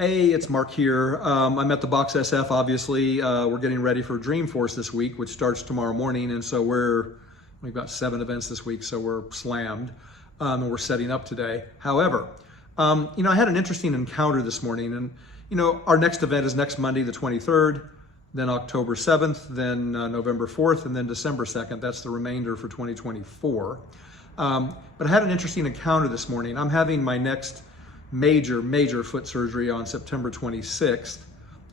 Hey, it's Mark here. I'm at the Box SF, obviously. We're getting ready for Dreamforce this week, which starts tomorrow morning. And so we've got 7 events this week, so we're slammed. And we're setting up today. However, I had an interesting encounter this morning. And, our next event is next Monday, the 23rd, then October 7th, then November 4th, and then December 2nd. That's the remainder for 2024. But I had an interesting encounter this morning. I'm having my next major foot surgery on September 26th,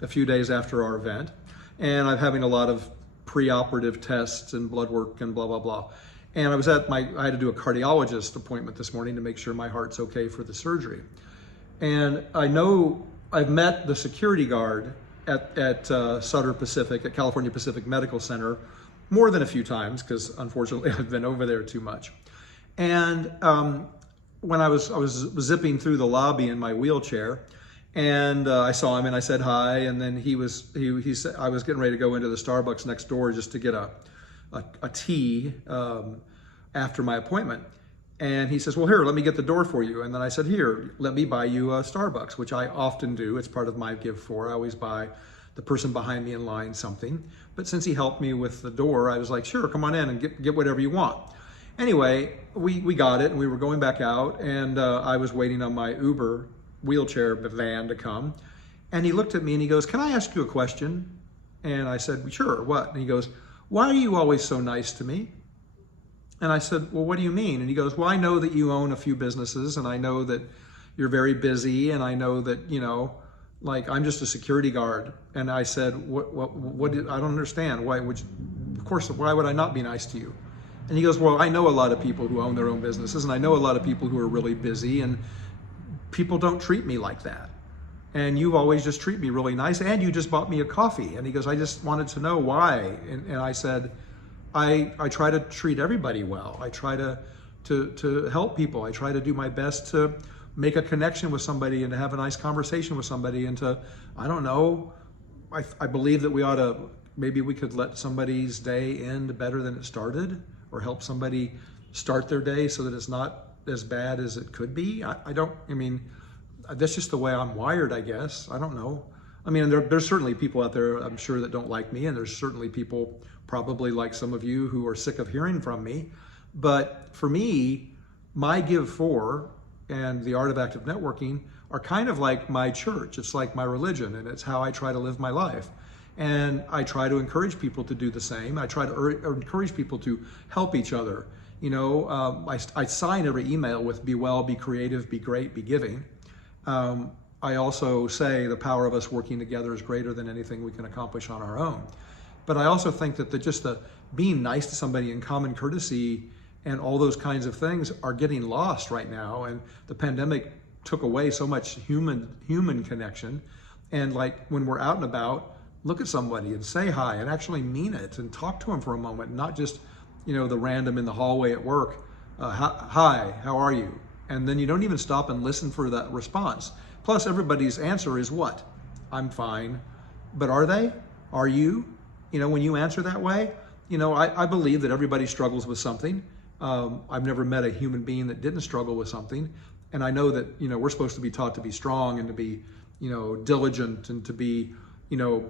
a few days after our event. And I'm having a lot of preoperative tests and blood work and blah, blah, blah. And I had to do a cardiologist appointment this morning to make sure my heart's okay for the surgery. And I know I've met the security guard at Sutter Pacific, at California Pacific Medical Center, more than a few times, because unfortunately I've been over there too much. And when I was zipping through the lobby in my wheelchair, and I saw him and I said hi, and then he said I was getting ready to go into the Starbucks next door just to get a tea after my appointment. And he says, well, here, let me get the door for you. And then I said, here, let me buy you a Starbucks, which I often do. It's part of my give for. I always buy the person behind me in line something. But since he helped me with the door, I was like, sure, come on in and get whatever you want. Anyway, we got it and we were going back out, and I was waiting on my Uber wheelchair van to come. And he looked at me and he goes, can I ask you a question? And I said, sure, what? And he goes, why are you always so nice to me? And I said, well, what do you mean? And he goes, well, I know that you own a few businesses, and I know that you're very busy, and I know that, I'm just a security guard. And I said, I don't understand. Why would I not be nice to you? And he goes, well, I know a lot of people who own their own businesses, and I know a lot of people who are really busy, and people don't treat me like that. And you always just treat me really nice, and you just bought me a coffee. And he goes, I just wanted to know why. And I said, I try to treat everybody well. I try to help people. I try to do my best to make a connection with somebody and to have a nice conversation with somebody, and I believe that maybe we could let somebody's day end better than it started, or help somebody start their day so that it's not as bad as it could be. That's just the way I'm wired, I guess. I don't know. There's certainly people out there, I'm sure, that don't like me, and there's certainly people probably like some of you who are sick of hearing from me. But for me, my Give For and the Art of Active Networking are kind of like my church. It's like my religion, and it's how I try to live my life. And I try to encourage people to do the same. I try to encourage people to help each other. I sign every email with be well, be creative, be great, be giving. I also say the power of us working together is greater than anything we can accomplish on our own. But I also think that the being nice to somebody and common courtesy and all those kinds of things are getting lost right now. And the pandemic took away so much human connection. And like when we're out and about, look at somebody and say hi and actually mean it and talk to them for a moment, not just, the random in the hallway at work. Hi, how are you? And then you don't even stop and listen for that response. Plus everybody's answer is what? I'm fine. But are they? Are you? When you answer that way, I believe that everybody struggles with something. I've never met a human being that didn't struggle with something. And I know that, we're supposed to be taught to be strong and to be, diligent and to be,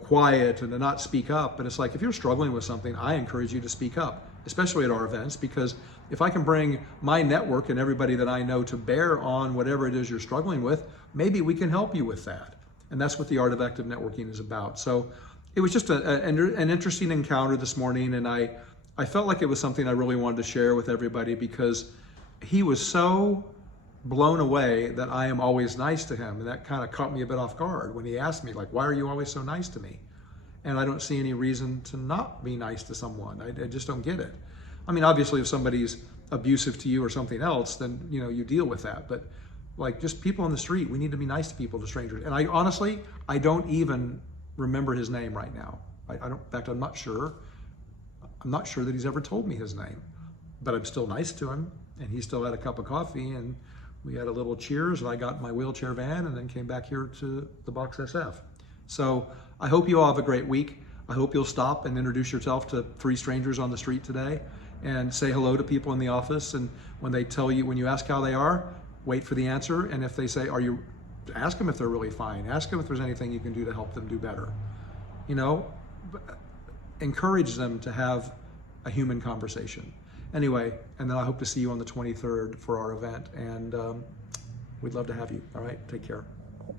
quiet and to not speak up. But it's like, if you're struggling with something, I encourage you to speak up, especially at our events, because if I can bring my network and everybody that I know to bear on whatever it is you're struggling with, maybe we can help you with that. And that's what the Art of Active Networking is about. So it was just an interesting encounter this morning, and I felt like it was something I really wanted to share with everybody, because he was so blown away that I am always nice to him. And that kind of caught me a bit off guard when he asked me, like, why are you always so nice to me? And I don't see any reason to not be nice to someone. I just don't get it. Obviously, if somebody's abusive to you or something else, then, you deal with that. But like just people on the street, we need to be nice to people, to strangers. And I honestly don't even remember his name right now. In fact, I'm not sure. I'm not sure that he's ever told me his name, but I'm still nice to him. And he still had a cup of coffee, and we had a little cheers, and I got in my wheelchair van and then came back here to the Box SF. So I hope you all have a great week. I hope you'll stop and introduce yourself to 3 strangers on the street today and say hello to people in the office. And when you ask how they are, wait for the answer. And if they say, are you ask them if they're really fine. Ask them if there's anything you can do to help them do better. You know, encourage them to have a human conversation. Anyway, and then I hope to see you on the 23rd for our event, and we'd love to have you. All right, take care.